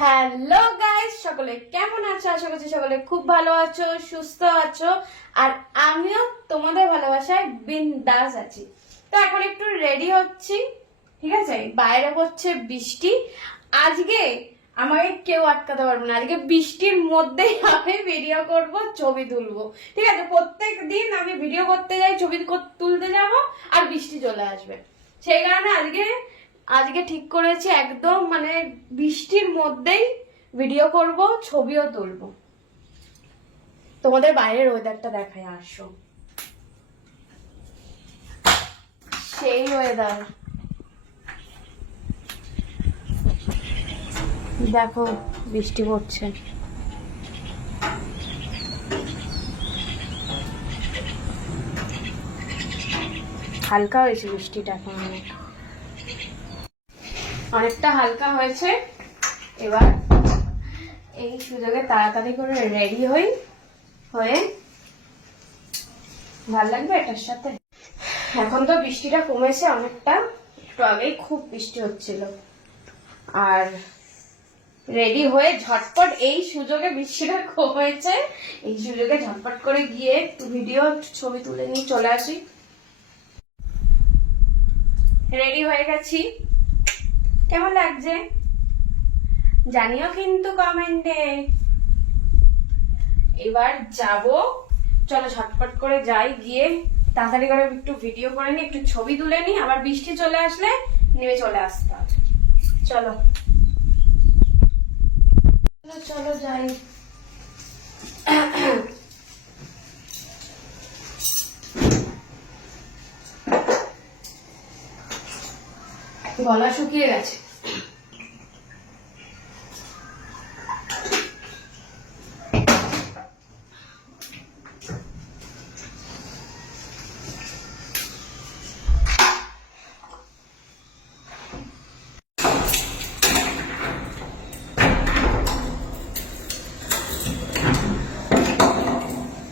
Hello guys, সকলে কেমন আছো? আশা করছি সকলে খুব ভালো আছো, সুস্থ আছো, আর আমিও তোমাদের ভালোবাসায় বিন্দাস আছি। তো এখন একটু রেডি হচ্ছি, ঠিক আছে? বাইরে পড়ছে বৃষ্টি। আজকে আমাকে কেউ আটকাতে পারবে না। আজকে বৃষ্টির মধ্যেই আমি ভিডিও করব, ছবি তুলবো, ঠিক আছে? প্রত্যেক দিন আমি ভিডিও করতে যাই, ছবি তুলতে যাব, আর বৃষ্টি চলে আসবে। সেই কারণে আজকে ঠিক করেছি একদম মানে বৃষ্টির মধ্যেই ভিডিও করব, ছবিও তুলবো। তোমাদের বাইরের ওয়েদারটা দেখায়, আসো। সেই ওয়েদার দেখো, বৃষ্টি পড়ছে। হালকা হয়েছে বৃষ্টিটা, এখন অনেকটা হালকা হয়েছে। এবার এই সুযোগে তাড়াতাড়ি করে রেডি হয়ে ভাল লাগবে এটার সাথে। এখন তো বৃষ্টিটা কমেছে অনেকটা, একটু আগেই খুব বৃষ্টি হচ্ছিল। আর রেডি হয়ে ঝটপট, এই সুযোগে বৃষ্টিটা কমেছে, এই সুযোগে ঝটপট করে গিয়ে একটু ভিডিও ছবি তুলে নিয়ে চলে আসি। রেডি হয়ে গেছি, কেমন লাগছে জানিও কিন্তু কমেন্টে। এবার যাব, চলো ঝটপট করে যাই, গিয়ে তাড়াতাড়ি করে একটু ভিডিও করে নি, একটু ছবি তুলে নি, আবার বৃষ্টি চলে আসলে নেমে চলে আসতে হবে। চলো চলো যাই। গলা শুকিয়ে গেছে।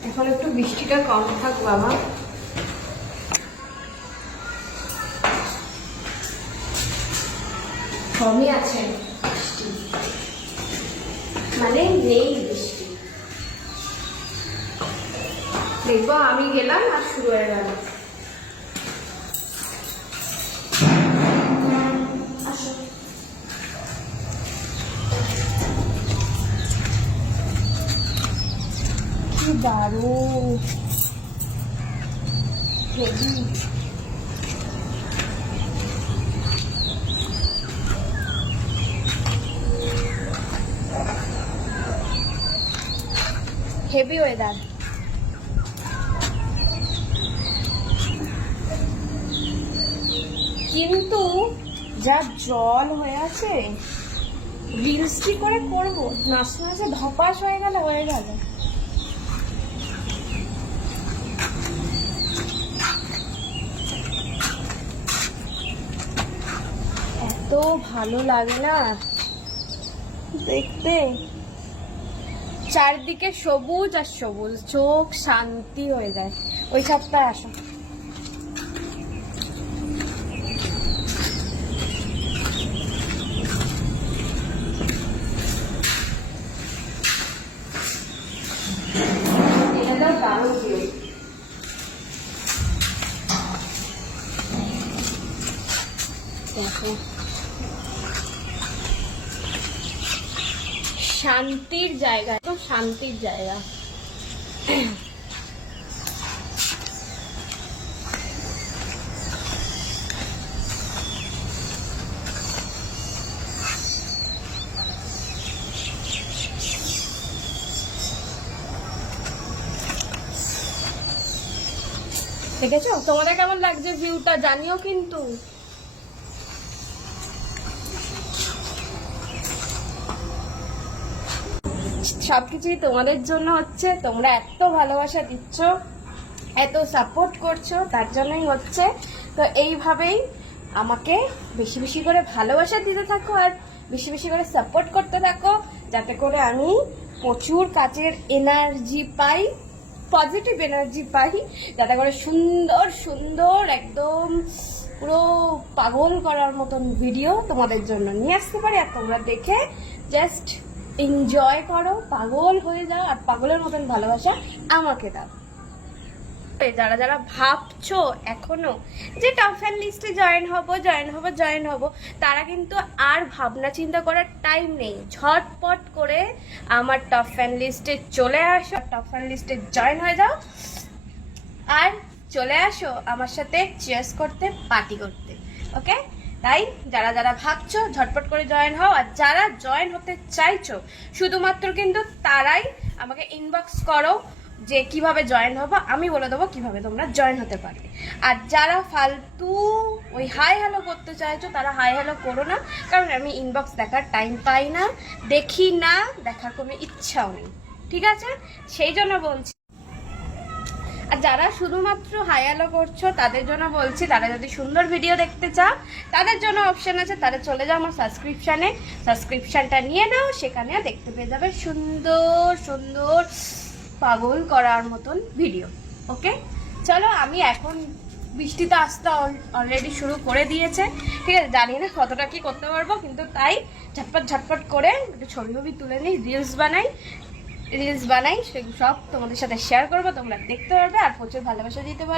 এখন একটু বৃষ্টিটা কম থাক বাবা। কমই আছে বৃষ্টি, মানে নেই বৃষ্টি। দেখবো আমি গেলাম আর শুরু হয়ে গেল। কি দারুণ, হেভি। Heavy weather. কিন্তু যা জল হয়ে আছে, রিলস কি করে করবো? নাচতে নাচতে ধপাস হয়ে গেল। এত ভালো লাগে না দেখতে, চারদিকে সবুজ আর সবুজ, চোখ শান্তি হয়ে যায়। ওই সপ্তাহে আসো। দেখো, শান্তির জায়গা, তো শান্তির জায়গা। দেখেছো? তোমাদের কেমন লাগছে ভিউটা জানিও কিন্তু। সবকিছুই তোমাদের জন্য হচ্ছে, তোমরা এত ভালোবাসা দিচ্ছ, এত সাপোর্ট করছো, তার জন্যই হচ্ছে। তো এইভাবেই আমাকে বেশি বেশি করে ভালোবাসা দিতে থাকো, আর বেশি বেশি করে সাপোর্ট করতে থাকো, যাতে করে আমি প্রচুর কাজের এনার্জি পাই, পজিটিভ এনার্জি পাই, যাতে করে সুন্দর সুন্দর একদম পুরো পাগল করার মতন ভিডিও তোমাদের জন্য নিয়ে আসতে পারি, আর তোমরা দেখে জাস্ট এনজয় করো, পাগল হয়ে যাও, আর পাগলের মতন ভালোবাসা আমাকে দাও। যারা যারা ভাবছো এখনো যে টপ ফ্যান লিস্টে জয়েন হব, তারা কিন্তু আর ভাবনা চিন্তা করার টাইম নেই। ঝটপট করে আমার টপ ফ্যান লিস্টে চলে আসো, টপ ফ্যান লিস্টে জয়েন হয়ে যাও, আর চলে আসো আমার সাথে চিয়ার্স করতে, পার্টি করতে। ওকে, তাই যারা যারা ভাবছো ঝটপট করে জয়েন হও, আর যারা জয়েন হতে চাইছো শুধুমাত্র কিন্তু তারাই আমাকে ইনবক্স করো যে কিভাবে জয়েন হবো, আমি বলে দেবো কিভাবে তোমরা জয়েন হতে পারবে। আর যারা ফালতু ওই হাই হ্যালো করতে চাইছো তারা হাই হ্যালো করো না, কারণ আমি ইনবক্স দেখার টাইম পাই না, দেখি না, দেখার কোনো ইচ্ছাও নেই, ঠিক আছে? সেই জন্য বলছি। আর যারা শুধুমাত্র হাই হ্যালো করছো তাদের জন্য বলছি, তারা যদি সুন্দর ভিডিও দেখতে চাও তাদের জন্য অপশন আছে, তারা চলে যাও আমার সাবস্ক্রিপশনটা নিয়ে নাও, সেখানে দেখতে পেয়ে যাবে সুন্দর সুন্দর পাগল করার মতন ভিডিও। ওকে, চলো আমি এখন, বৃষ্টি তো আসতে অলরেডি শুরু করে দিয়েছে, ঠিক আছে? জানি না কতটা কি করতে পারবো, কিন্তু তাই ঝটপট করে একটু ছবি তুলে নিই, রিলস বানাই, সেগুলো সব তোমাদের সাথে শেয়ার করবো, তোমরা দেখতে পারবে আর প্রচুর ভালোবাসা দিতে পারবে।